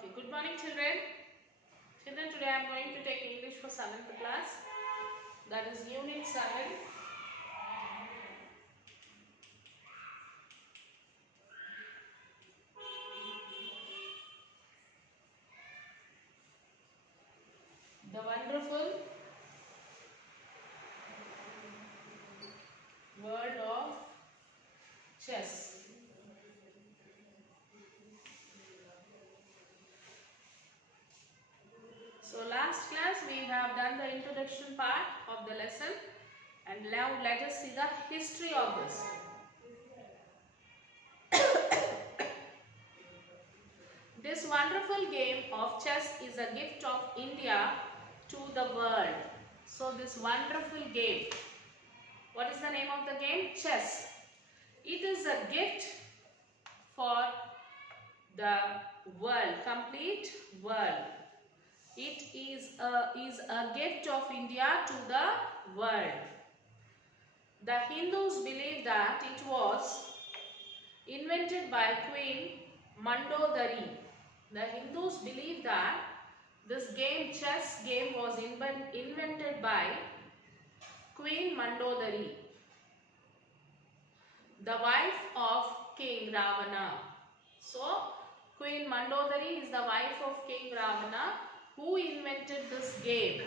Okay, good morning children. Children, today I am going to take English for 7th class. That is Unit 7. The wonderful world of chess. So last class we have done the introduction part of the lesson, and now let us see the history of this. This wonderful game of chess is a gift of India to the world. So this wonderful game, what is the name of the game? Chess. It is a gift for the world, complete world. It is a gift of India to the world. The Hindus believe that it was invented by Queen Mandodari. The Hindus believe that this game, chess game, was invented by Queen Mandodari, the wife of King Ravana. So, Queen Mandodari is the wife of King Ravana who invented this game.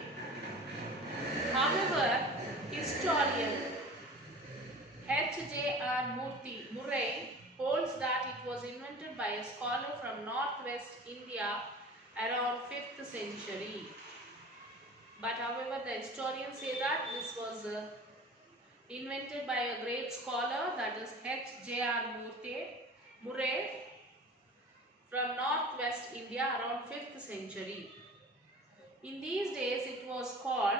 However, historian H.J.R. Murray holds that it was invented by a scholar from northwest India around 5th century. But however, the historians say that this was invented by a great scholar, that is H.J.R. Murray from northwest India around 5th century. In these days it was called,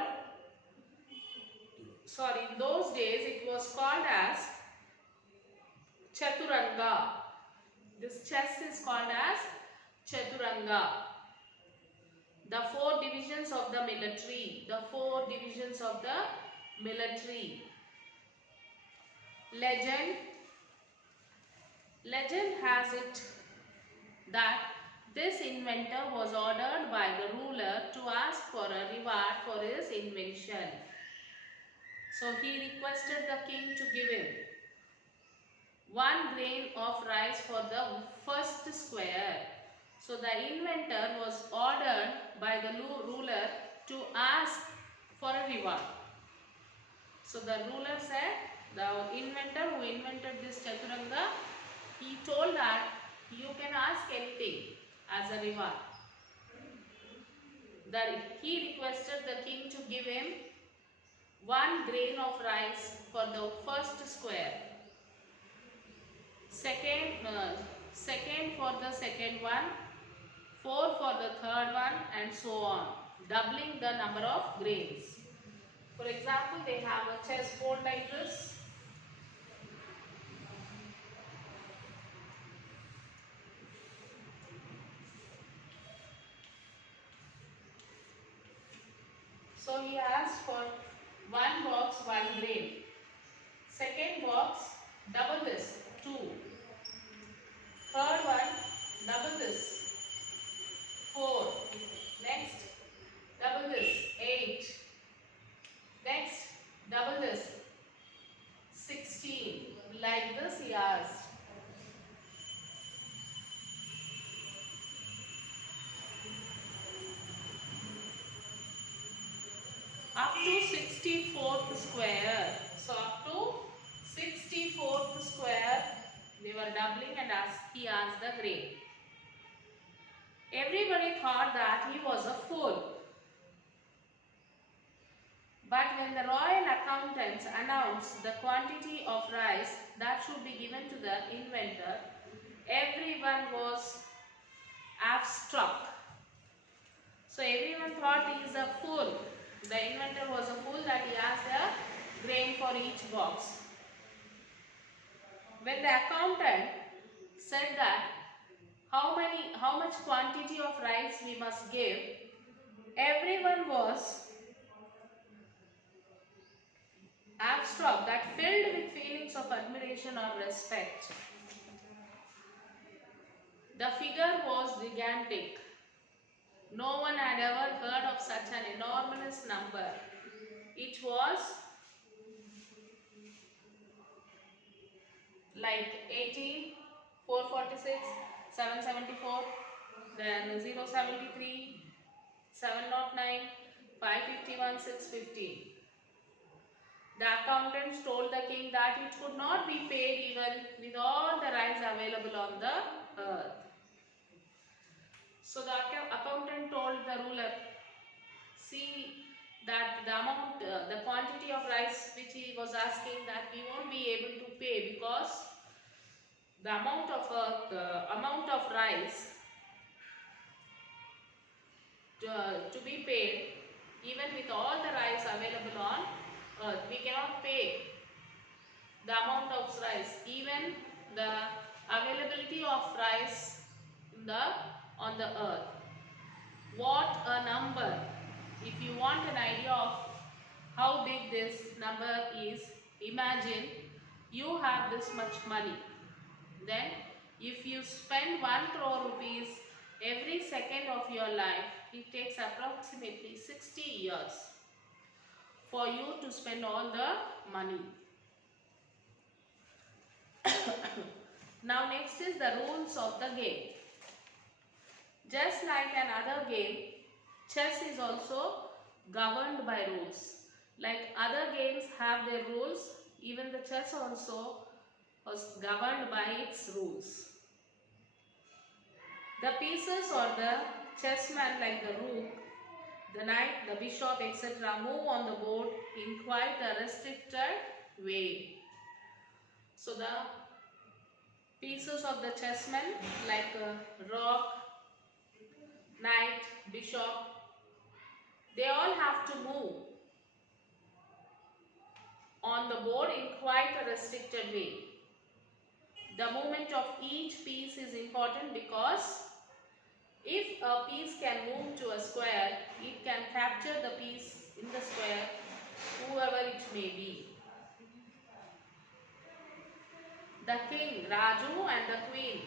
in those days it was called as Chaturanga. This chess is called as Chaturanga. The 4 divisions of the military. The 4 divisions of the military. Legend has it that this inventor was ordered by the ruler to ask for a reward for his invention. So he requested the king to give him 1 grain of rice for the first square. So the inventor was ordered by the ruler to ask for a reward. So the ruler said, the inventor who invented this Chaturanga, he told that you can ask anything as a reward. He requested the king to give him 1 grain of rice for the first square, second for the second one, 4 for the third one, and so on, doubling the number of grains. For example, they have a chessboard like this. So he asked for 1 box, 1 grain. Second box, double this, 2. Third one, double this, 4. Next, double this, 8. Next, double this, 16. Like this he asked. Up to 64th square. So up to 64th square they were doubling, and he asked the grain. Everybody thought that he was a fool. But when the royal accountants announced the quantity of rice that should be given to the inventor, everyone was awestruck. So everyone thought he is a fool. The inventor was a fool that he asked a grain for each box. When the accountant said that how much quantity of rice we must give, everyone was awestruck, that filled with feelings of admiration or respect. The figure was gigantic. No one had ever heard of such an enormous number. It was like 18, 446, 774, then 073, 709, 551, 615. The accountants told the king that it could not be paid even with all the rice available on the earth. So the accountant told the ruler, see that the amount, the quantity of rice which he was asking, that we won't be able to pay, because the amount of rice to be paid, even with all the rice available on earth, we cannot pay the amount of rice, even the availability of rice in the on the earth. What a number! If you want an idea of how big this number is, imagine you have this much money. Then if you spend 1 crore rupees every second of your life, it takes approximately 60 years for you to spend all the money. Now next is the rules of the game. Just like another game, chess is also governed by rules. Like other games have their rules, even the chess also was governed by its rules. The pieces or the chessmen, like the rook, the knight, the bishop, etc., move on the board in quite a restricted way. So the pieces of the chessmen, like rook, knight, bishop, they all have to move on the board in quite a restricted way. The movement of each piece is important, because if a piece can move to a square, it can capture the piece in the square, whoever it may be. The king, Raju, and the queen,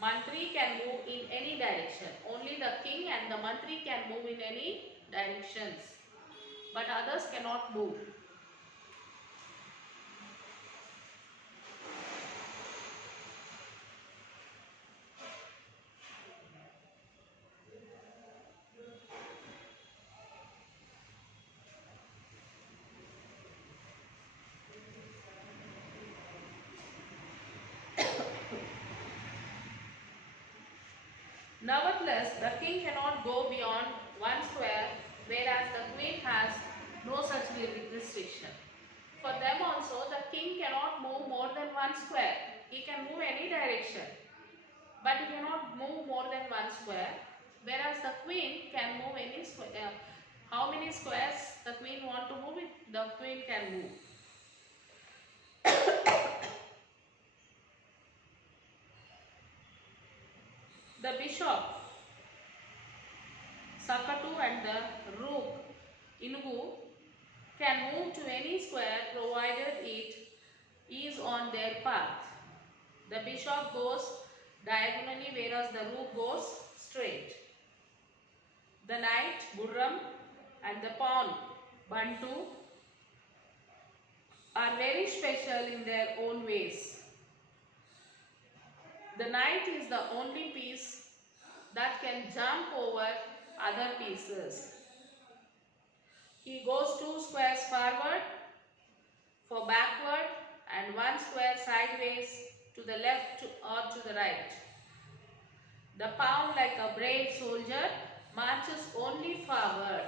Mantri, can move in any direction. Only the king and the Mantri can move in any directions, but others cannot move. Nevertheless, the king cannot go beyond 1 square, whereas the queen has no such restriction. For them also, the king cannot move more than 1 square. He can move any direction, but he cannot move more than 1 square, whereas the queen can move any square. How many squares the queen want to move it, the queen can move. The bishop, Sakatu, and the rook, Inugu, can move to any square provided it is on their path. The bishop goes diagonally, whereas the rook goes straight. The knight, Gurram, and the pawn, Bantu, are very special in their own ways. The knight is the only piece that can jump over other pieces. He goes 2 squares forward for backward and 1 square sideways to the left or to the right. The pawn, like a brave soldier, marches only forward.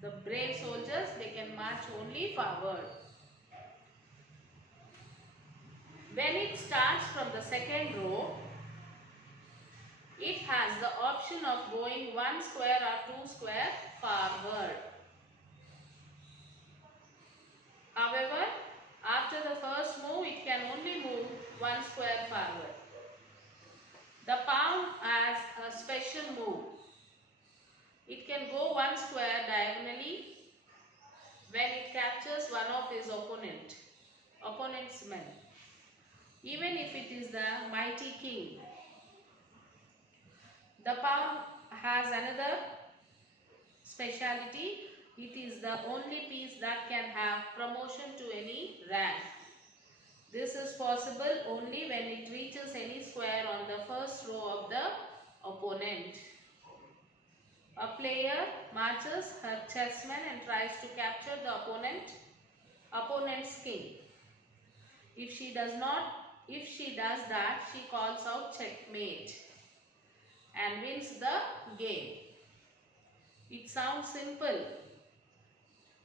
The brave soldiers, they can march only forward. When it starts from the second row, it has the option of going 1 square or 2 square forward. However, after the first move, it can only move 1 square forward. The pawn has a special move. It can go 1 square diagonally when it captures one of his opponent's men, even if it is the mighty king. The palm has another speciality. It is the only piece that can have promotion to any rank. This is possible only when it reaches any square on the first row of the opponent. A player marches her chessman and tries to capture the opponent's king. If she does that, she calls out checkmate and wins the game. It sounds simple,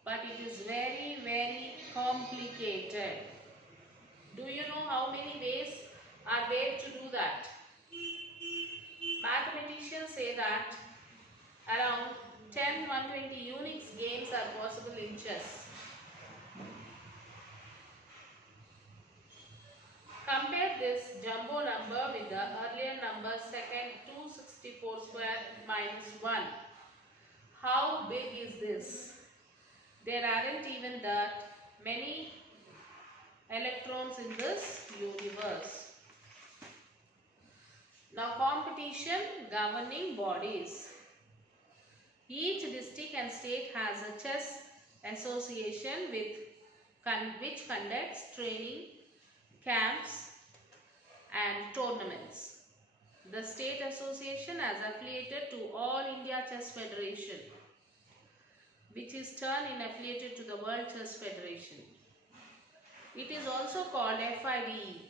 but it is very, very complicated. Do you know how many ways are there to do that? Mathematicians say that around 120 unique games are possible in chess. Compare this jumbo number with the earlier number second 264 square minus 1. How big is this? There aren't even that many electrons in this universe. Now, competition governing bodies. Each district and state has a chess association which conducts training camps and tournaments. The state association is affiliated to All India Chess Federation, which is affiliated to the World Chess Federation. It is also called FIDE.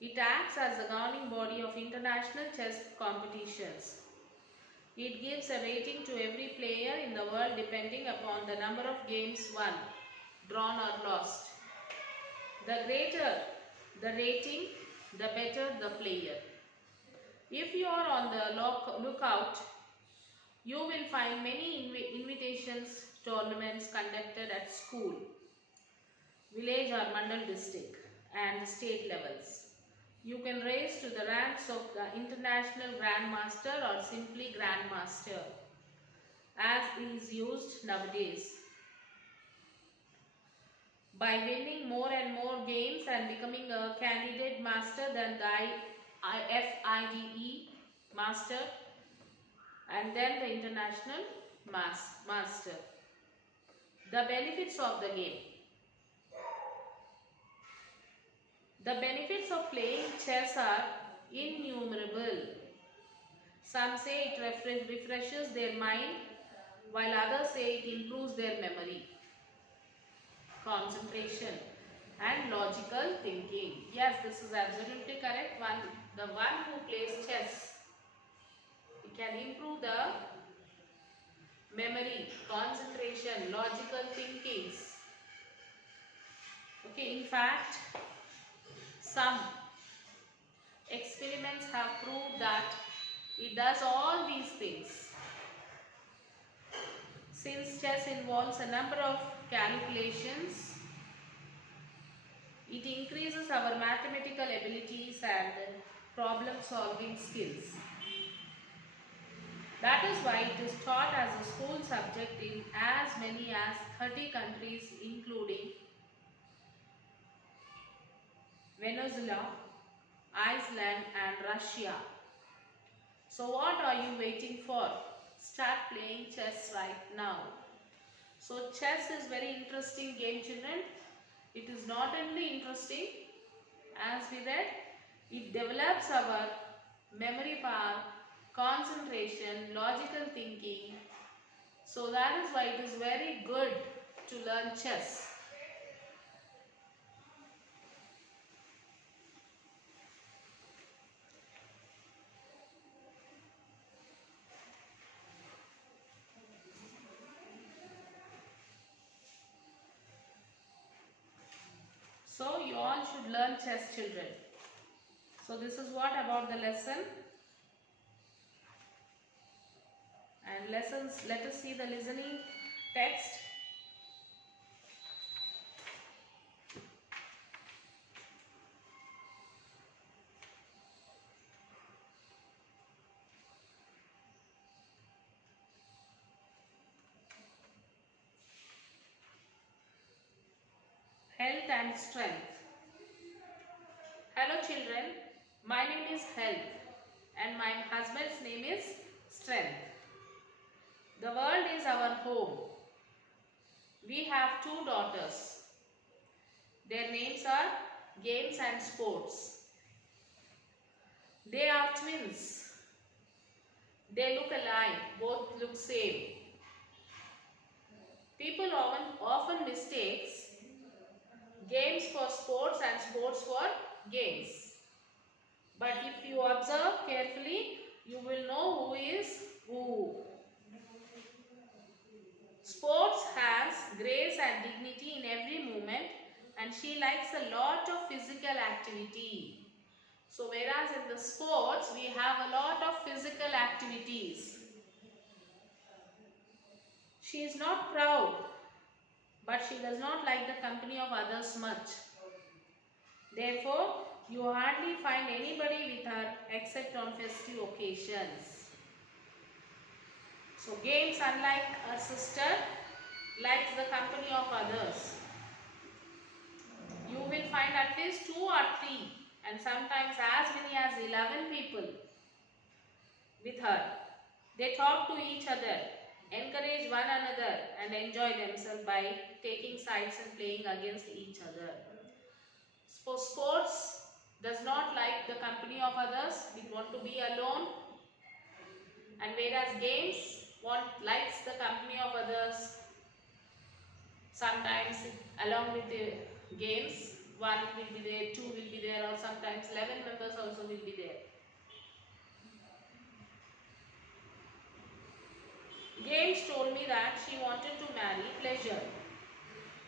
It acts as the governing body of international chess competitions. It gives a rating to every player in the world depending upon the number of games won, drawn or lost. The greater the rating, the better the player. If you are on the lookout, you will find many invitations tournaments conducted at school, village or mandal district and state levels. You can raise to the ranks of the international grandmaster or simply grandmaster, as is used nowadays. By winning more and more games and becoming a candidate master than the FIDE master and then the international master. The benefits of the game. The benefits of playing chess are innumerable. Some say it refreshes their mind, while others say it improves their memory, concentration and logical thinking. Yes, this is absolutely correct. The one who plays chess, it can improve the memory, concentration, logical thinkings. Okay, in fact, some experiments have proved that it does all these things. Since chess involves a number of calculations, it increases our mathematical abilities and problem-solving skills. That is why it is taught as a school subject in as many as 30 countries, including Venezuela, Iceland and Russia. So what are you waiting for? Start playing chess right now. So chess is very interesting game, children. It is not only interesting, as we read, it develops our memory power, concentration, logical thinking. So that is why it is very good to learn chess. So you all should learn chess, children. So this is what about the lesson. And lessons, let us see the listening text. Health and strength. Hello children, my name is Health and my husband's name is Strength. The world is our home. We have two daughters. Their names are Games and Sports. They are twins. They look alike, both look same. People often mistakes games for sports and sports for games. But if you observe carefully, you will know who is who. Sports has grace and dignity in every movement, and she likes a lot of physical activity. So whereas in the sports, we have a lot of physical activities. She is not proud, but she does not like the company of others much. Therefore, you hardly find anybody with her except on festive occasions. So Games, unlike her sister, likes the company of others. You will find at least 2 or 3 and sometimes as many as 11 people with her. They talk to each other, encourage one another and enjoy themselves by taking sides and playing against each other. So sports does not like the company of others, it want to be alone, and whereas games likes the company of others. Sometimes along with the games, 1 will be there, 2 will be there, or sometimes 11 members also will be there. Games told me that she wanted to marry Pleasure,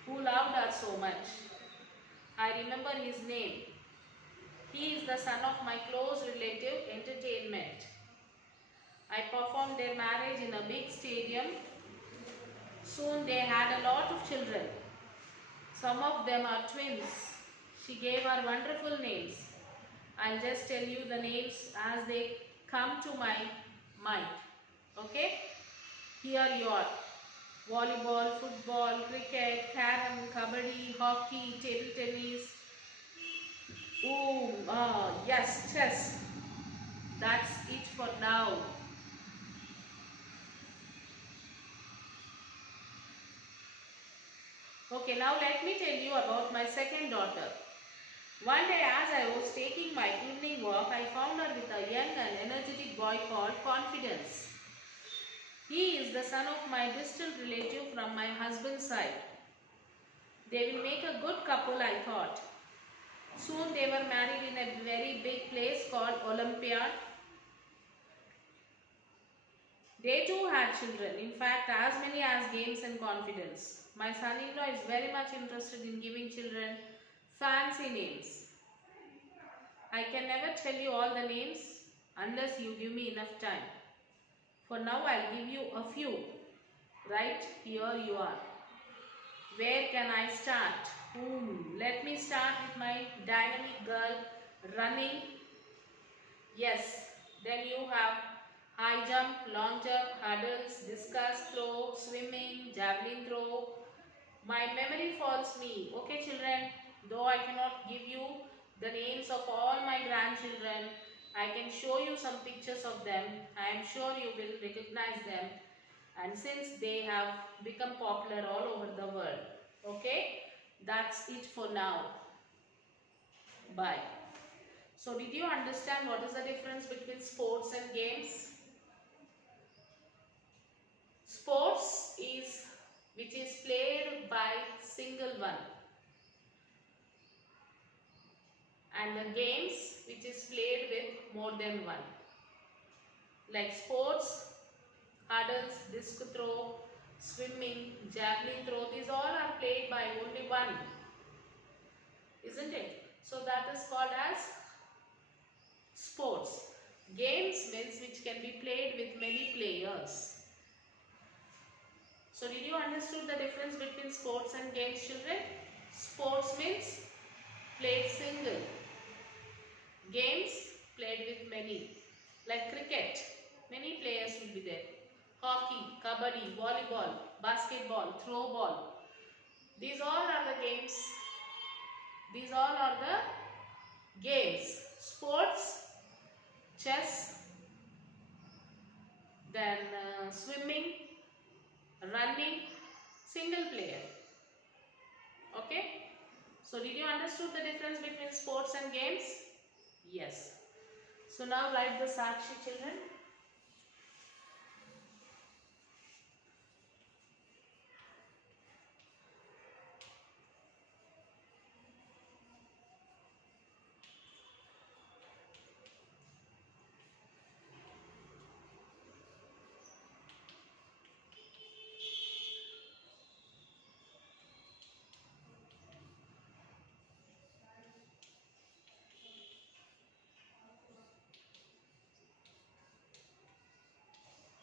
who loved her so much. I remember his name. He is the son of my close relative, Entertainment. I performed their marriage in a big stadium. Soon they had a lot of children. Some of them are twins. She gave her wonderful names. I'll just tell you the names as they come to my mind. Okay? Here you are. Volleyball, football, cricket, carom, kabaddi, hockey, table tennis. Yes, chess. That's it for now. Okay, now let me tell you about my second daughter. One day as I was taking my evening walk, I found her with a young and energetic boy called Confidence. He is the son of my distant relative from my husband's side. They will make a good couple, I thought. Soon they were married in a very big place called Olympiad. They too had children, in fact as many as Games and Confidence. My son-in-law is very much interested in giving children fancy names. I can never tell you all the names unless you give me enough time. For now I'll give you a few. Right here you are. Where can I start? Let me start with my dynamic girl running. Yes, then you have high jump, long jump, hurdles, discus throw, swimming, javelin throw. My memory fails me. Okay children, though I cannot give you the names of all my grandchildren, I can show you some pictures of them. I am sure you will recognize them, and since they have become popular all over the world. Okay, that's it for now. Bye. So did you understand what is the difference between sports and games? Sports is which is played by single one, and the games which is played with more than one. Like sports, hurdles, disc throw, swimming, javelin throw, these all are played by only one, isn't it? So that is called as sports. Games means which can be played with many players. So did you understood the difference between sports and games, children? Sports means played single. Games played with many. Like cricket, many players will be there. Hockey, kabaddi, volleyball, basketball, throw ball. These all are the games. These all are the games. Sports, chess, then swimming, running, single player. Okay. So did you understood the difference between sports and games? Yes. So now write the Sakshi, children.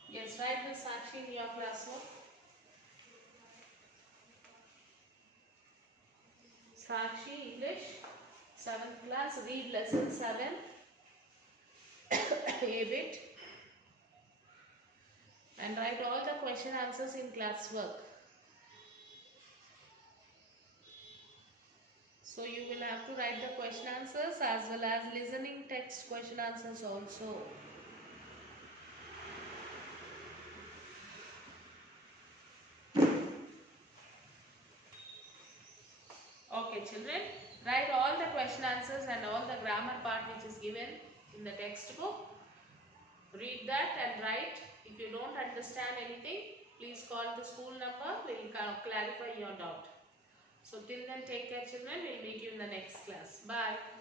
Yes, write the Sakshi in your classroom. Sakshi English 7th class, read lesson 7 A bit and write all the question answers in classwork. So you will have to write the question answers as well as listening text question answers also. Okay children, write all the question answers and all the grammar part which is given in the textbook. Read that and write. If you don't understand anything, please call the school number. We will clarify your doubt. So till then, take care children. We will meet you in the next class. Bye.